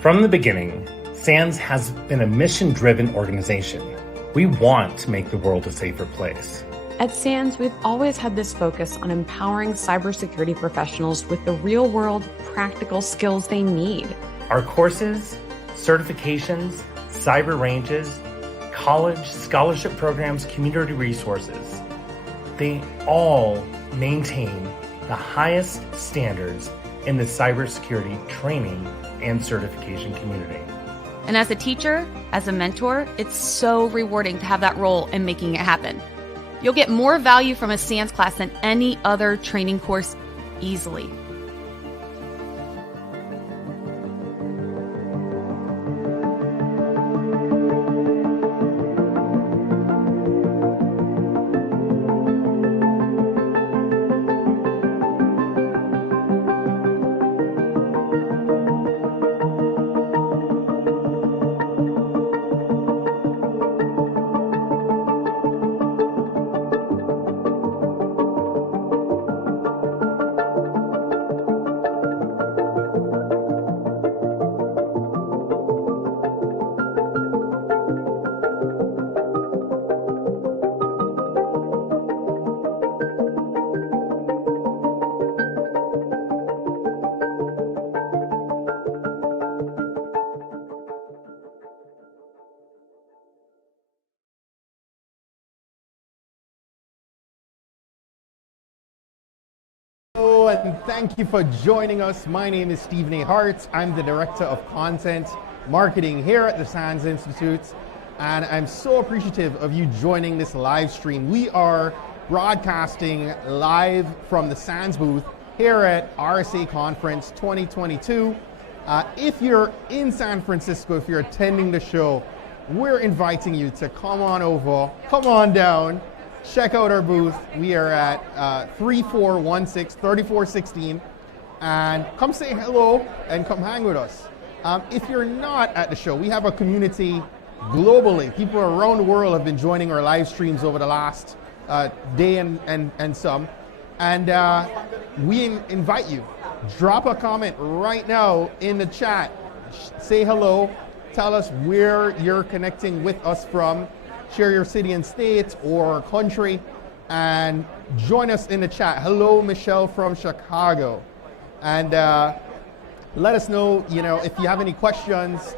From the beginning, SANS has been a mission-driven organization. We want to make the world a safer place. At SANS, we've always had this focus on empowering cybersecurity professionals with the real-world, practical skills they need. Our courses, certifications, cyber ranges, college, scholarship programs, community resources, they all maintain the highest standards in the cybersecurity training and certification community. And as a teacher, as a mentor, it's so rewarding to have that role in making it happen. You'll get more value from a SANS class than any other training course easily. And thank you for joining us. My name is Stephen A. Hart. I'm the Director of Content Marketing here at the SANS Institute, and I'm so appreciative of you joining this live stream. We are broadcasting live from the SANS booth here at RSA Conference 2022. If you're in San Francisco, if you're attending the show, we're inviting you to come on over, come on down, check out our booth. We are at 3416-3416, and come say hello and come hang with us. If you're not at the show, we have a community globally. People around the world have been joining our live streams over the last day and some. And we invite you, drop a comment right now in the chat. Say hello, tell us where you're connecting with us from. Share your city and state or country, and join us in the chat. Hello, Michelle from Chicago. And let us know, if you have any questions.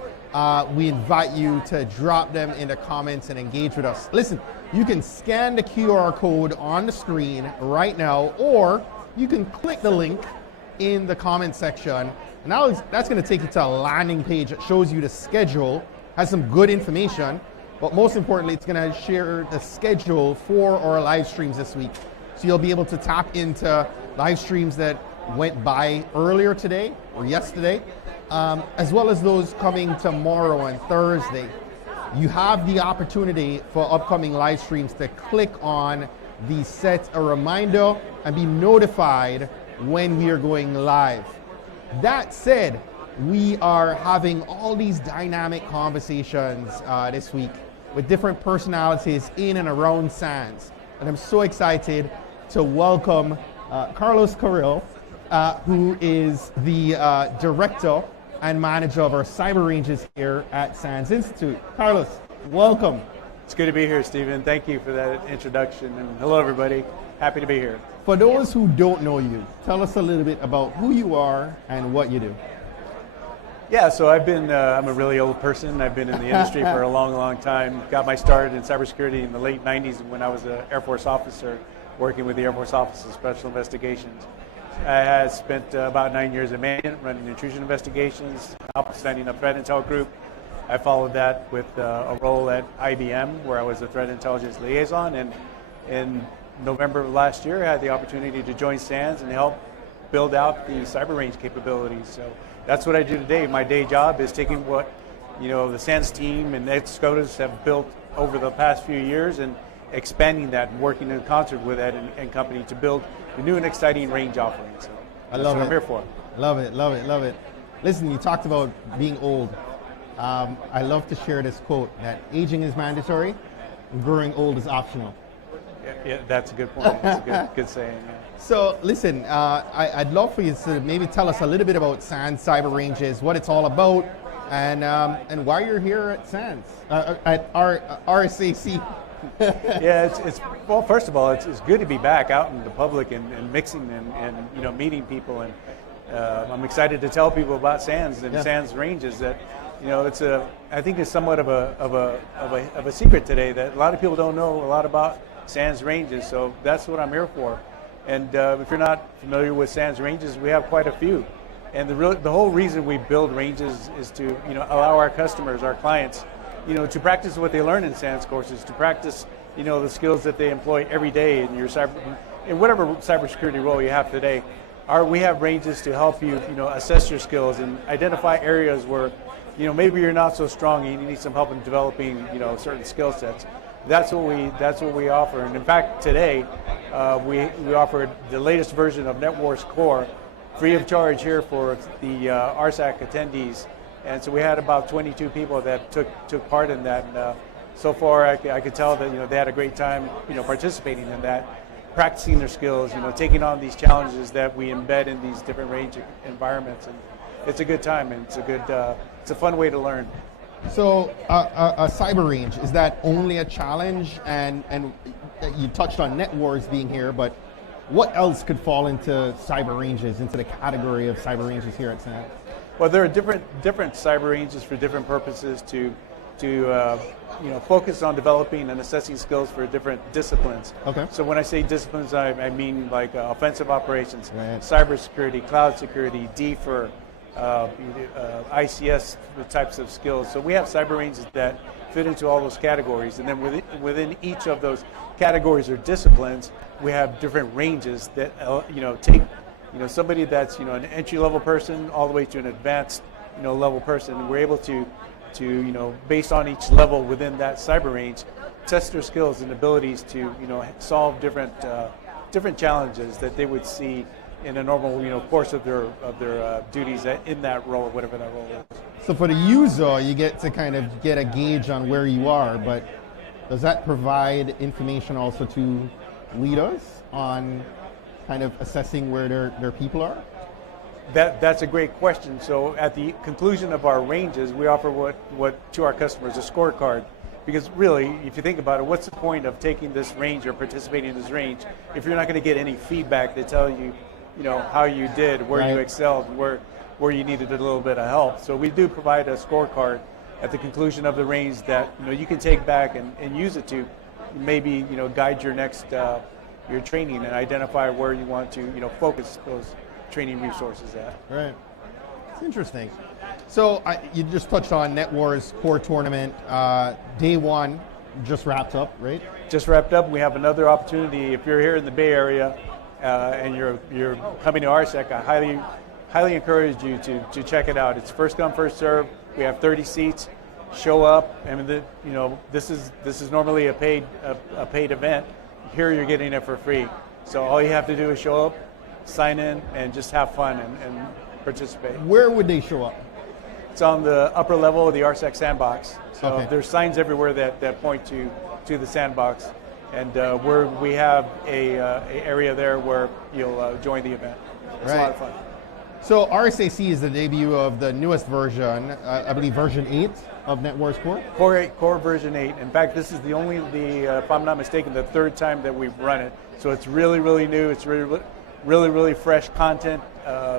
We invite you to drop them in the comments and engage with us. Listen, you can scan the QR code on the screen right now, or you can click the link in the comment section. And that's going to take you to a landing page that shows you the schedule, has some good information. But most importantly, it's going to share the schedule for our live streams this week. So you'll be able to tap into live streams that went by earlier today or yesterday, as well as those coming tomorrow and Thursday. You have the opportunity for upcoming live streams to click on the set a reminder and be notified when we are going live. That said, we are having all these dynamic conversations this week with different personalities in and around SANS. And I'm so excited to welcome Carrillo, who is the Director and Manager of our Cyber Ranges here at SANS Institute. Carlos, welcome. It's good to be here, Stephen. Thank you for that introduction. And hello, everybody. Happy to be here. For those who don't know you, tell us a little bit about who you are and what you do. Yeah, so I'm a really old person. I've been in the industry for a long, long time. Got my start in cybersecurity in the late 90s when I was an Air Force officer working with the Air Force Office of Special Investigations. I had spent about 9 years at Management running intrusion investigations, standing up threat intel group. I followed that with a role at IBM where I was a threat intelligence liaison, and in November of last year I had the opportunity to join SANS and help build out the cyber range capabilities. So that's what I do today. My day job is taking what the SANS team and ex-SCOTUS have built over the past few years and expanding that and working in concert with that and company to build a new and exciting range offering. So that's what I'm here for. Love it, love it, love it. Listen, you talked about being old. I love to share this quote that aging is mandatory and growing old is optional. Yeah, that's a good point. That's a good saying. Yeah. So listen, I'd love for you to maybe tell us a little bit about SANS Cyber Ranges, what it's all about, and why you're here at SANS, at RSAC. Yeah, it's well, first of all, it's good to be back out in the public and mixing and meeting people, and I'm excited to tell people about SANS and SANS ranges. That I think it's somewhat of a secret today that a lot of people don't know a lot about SANS ranges. So that's what I'm here for. And if you're not familiar with SANS ranges, we have quite a few. And the whole reason we build ranges is to allow our customers, our clients, to practice what they learn in SANS courses, to practice the skills that they employ every day in whatever cybersecurity role you have today. We have ranges to help you assess your skills and identify areas where maybe you're not so strong and you need some help in developing certain skill sets. That's what we offer. And in fact, today we offer the latest version of Netwars Core free of charge here for the RSAC attendees. And so we had about 22 people that took part in that. And, so far, I could tell that they had a great time participating in that, practicing their skills, taking on these challenges that we embed in these different range environments. And it's a good time, and it's a fun way to learn. So a cyber range, is that only a challenge? And you touched on Netwars being here, but what else could fall into cyber ranges, into the category of cyber ranges here at SANS? Well, there are different cyber ranges for different purposes to focus on developing and assessing skills for different disciplines. Okay. So when I say disciplines, I mean like offensive operations, right, cybersecurity, cloud security, DFIR, ICS types of skills. So we have cyber ranges that fit into all those categories, and then within each of those categories or disciplines, we have different ranges that take somebody that's an entry-level person all the way to an advanced level person. And we're able to based on each level within that cyber range, test their skills and abilities to solve different challenges that they would see in a normal course of their duties in that role, whatever that role is. So for the user, you get to kind of get a gauge on where you are, but does that provide information also to leaders on kind of assessing where their people are? That's a great question. So at the conclusion of our ranges, we offer what to our customers, a scorecard. Because really, if you think about it, what's the point of taking this range or participating in this range if you're not going to get any feedback to tell you, how you did, where you excelled, where you needed a little bit of help. So we do provide a scorecard at the conclusion of the range that you can take back and use it to maybe guide your next your training and identify where you want to focus those training resources at. Right. It's interesting. So you just touched on Netwars Core Tournament. Day one just wrapped up, right? Just wrapped up. We have another opportunity. If you're here in the Bay Area and you're coming to RSAC, I highly encourage you to check it out. It's first come, first serve. We have 30 seats. Show up. I mean, this is normally a paid event. Here you're getting it for free. So all you have to do is show up, sign in, and just have fun and participate. Where would they show up? It's on the upper level of the RSAC sandbox. So okay, there's signs everywhere that point to the sandbox, and we have a area there where you'll join the event. It's a lot of fun. So RSAC is the debut of the newest version, I believe version 8 of Netwars Core? Core version 8. In fact, this is if I'm not mistaken, the third time that we've run it. So it's really, really new. It's really fresh content.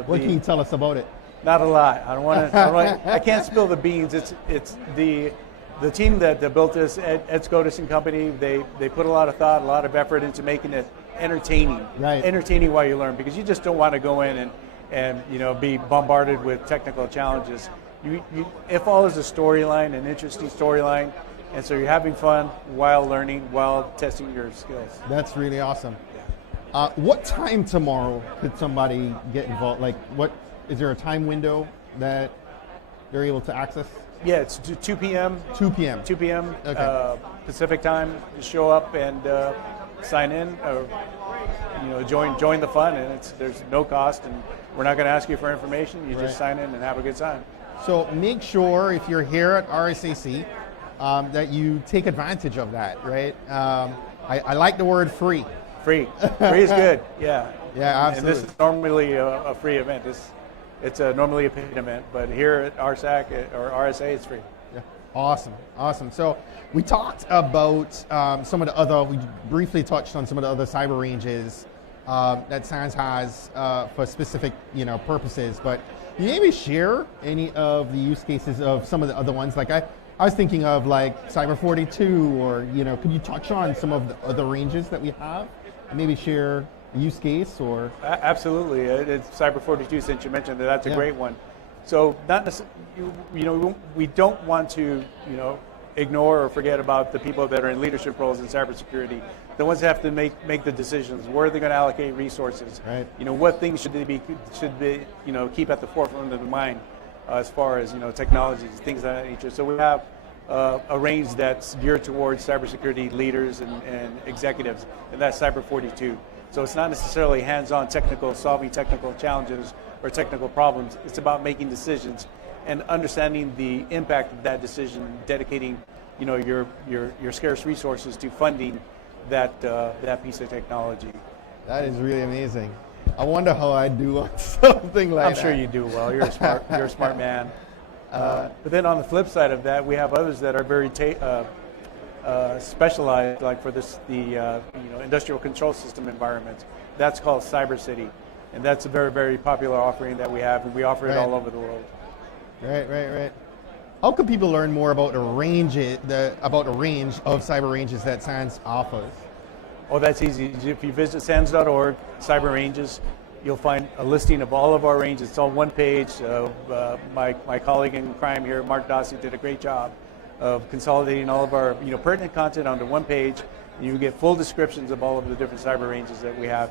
What can you tell us about it? Not a lot. I don't want to. I can't spill the beans. It's the team that built this, Ed Scotus and company. They put a lot of thought, a lot of effort into making it entertaining. Right. Entertaining while you learn, because you just don't want to go in and be bombarded with technical challenges. It follows a storyline, an interesting storyline, and so you're having fun while learning, while testing your skills. That's really awesome. What time tomorrow could somebody get involved? Is there a time window that they're able to access? Yeah, it's 2 p.m. 2 p.m. 2 p.m. Okay. Pacific time. Just show up and sign in, or join the fun, and there's no cost, and we're not going to ask you for information. You just sign in and have a good time. So make sure if you're here at RSAC that you take advantage of that, right? I like the word free. Free is good. Yeah. Yeah, absolutely. And this is normally a free event. It's normally a paid event, but here at RSAC or RSA, it's free. Yeah. Awesome, awesome. So we talked about some of the other, we briefly touched on some of the other cyber ranges that SANS has for specific, purposes, but can you maybe share any of the use cases of some of the other ones? Like I was thinking of like Cyber 42, or, could you touch on some of the other ranges that we have and maybe share a use case or? Absolutely, it's Cyber 42, since you mentioned that, that's a great one. So not necessarily, we don't want to, ignore or forget about the people that are in leadership roles in cybersecurity. The ones that have to make the decisions. Where are they going to allocate resources? Right. What things should they keep at the forefront of the mind as far as technologies, things of that nature. So we have a range that's geared towards cybersecurity leaders and executives, and that's Cyber 42. So it's not necessarily hands-on technical, solving technical challenges or technical problems. It's about making decisions and understanding the impact of that decision, dedicating, your scarce resources to funding that piece of technology. That is really amazing. I wonder how I do on something like that. I'm sure you do well. You're a smart man. But then on the flip side of that, we have others that are very specialized, like for the industrial control system environment. That's called Cyber City, and that's a very, very popular offering that we have, and we offer it all over the world. Right. How can people learn more about the range of cyber ranges that SANS offers? Oh, that's easy. If you visit SANS.org, cyber ranges, you'll find a listing of all of our ranges. It's on one page. My colleague in crime here, Mark Dossie, did a great job of consolidating all of our pertinent content onto one page. You get full descriptions of all of the different cyber ranges that we have,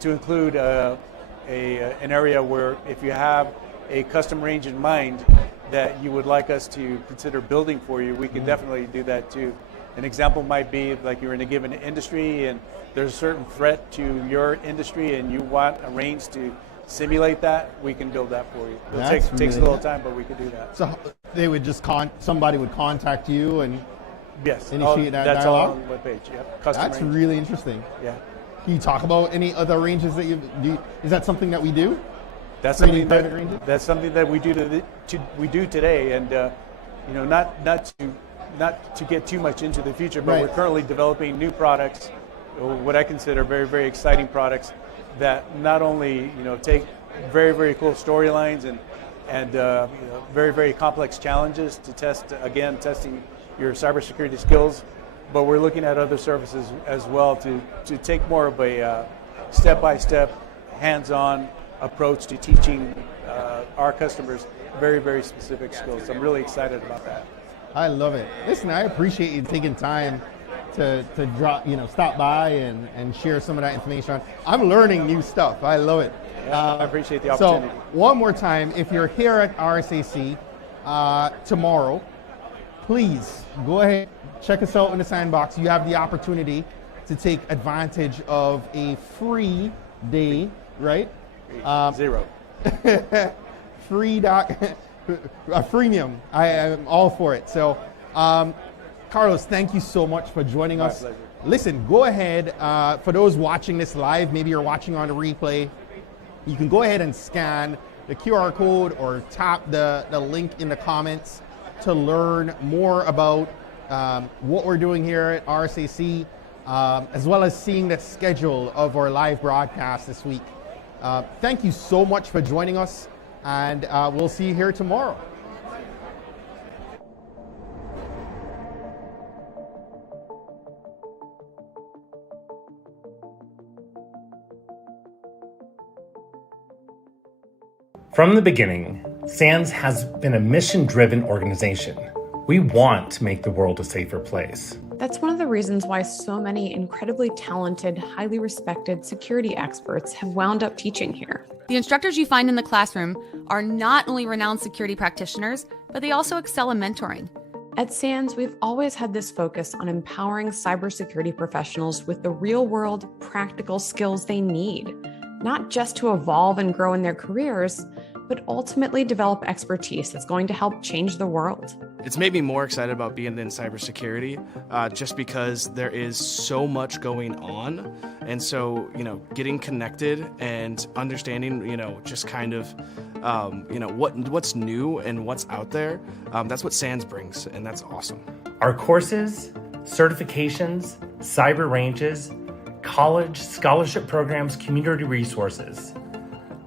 to include an area where if you have a custom range in mind that you would like us to consider building for you, we can definitely do that too. An example might be like you're in a given industry and there's a certain threat to your industry and you want a range to simulate that, we can build that for you. It takes a little time, but we can do that. So they would just somebody would contact you and initiate that that's dialogue? all on the webpage. Yep. That's range. really interesting. Yeah. Can you talk about any other ranges that you do? Is that something that we do? That's something that we do today, and not to get too much into the future, but we're currently developing new products, what I consider very, very exciting products that not only take very, very cool storylines and very, very complex challenges to testing your cybersecurity skills, but we're looking at other services as well to take more of a step-by-step, hands-on approach to teaching our customers very, very specific skills. So I'm really excited about that. I love it. Listen, I appreciate you taking time to stop by and share some of that information. I'm learning new stuff. I love it. Yeah, I appreciate the opportunity. So one more time, if you're here at RSAC tomorrow, please go ahead, check us out in the sandbox. You have the opportunity to take advantage of a free day, right? Zero. A freemium. I am all for it. So, Carlos, thank you so much for joining us. My pleasure. Listen, go ahead. For those watching this live, maybe you're watching on the replay, you can go ahead and scan the QR code or tap the link in the comments to learn more about what we're doing here at RSAC, as well as seeing the schedule of our live broadcast this week. Thank you so much for joining us, and we'll see you here tomorrow. From the beginning, SANS has been a mission-driven organization. We want to make the world a safer place. That's one of the reasons why so many incredibly talented, highly respected security experts have wound up teaching here. The instructors you find in the classroom are not only renowned security practitioners, but they also excel in mentoring. At SANS, we've always had this focus on empowering cybersecurity professionals with the real-world, practical skills they need, not just to evolve and grow in their careers, but ultimately develop expertise that's going to help change the world. It's made me more excited about being in cybersecurity, just because there is so much going on. And so, getting connected and understanding, just kind of, what's new and what's out there, that's what SANS brings, and that's awesome. Our courses, certifications, cyber ranges, college, scholarship programs, community resources,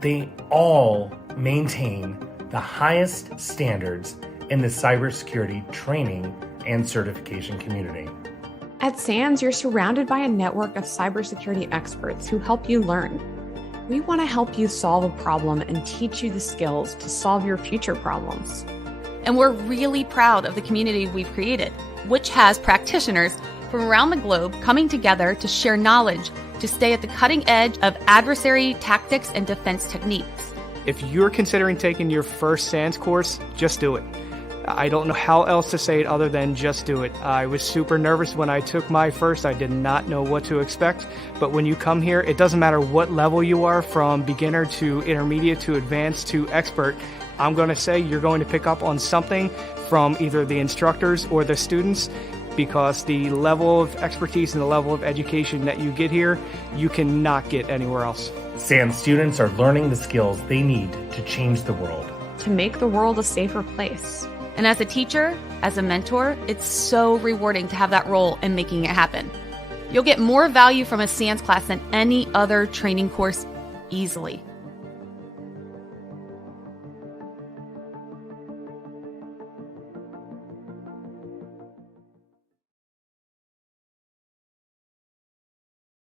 they all maintain the highest standards in the cybersecurity training and certification community. At SANS, you're surrounded by a network of cybersecurity experts who help you learn. We want to help you solve a problem and teach you the skills to solve your future problems. And we're really proud of the community we've created, which has practitioners from around the globe coming together to share knowledge to stay at the cutting edge of adversary tactics and defense techniques. If you're considering taking your first SANS course, just do it. I don't know how else to say it other than just do it. I was super nervous when I took my first. I did not know what to expect. But when you come here, it doesn't matter what level you are, from beginner to intermediate to advanced to expert. I'm going to say you're going to pick up on something from either the instructors or the students, because the level of expertise and the level of education that you get here, you cannot get anywhere else. SANS students are learning the skills they need to change the world. To make the world a safer place. And as a teacher, as a mentor, it's so rewarding to have that role in making it happen. You'll get more value from a SANS class than any other training course easily.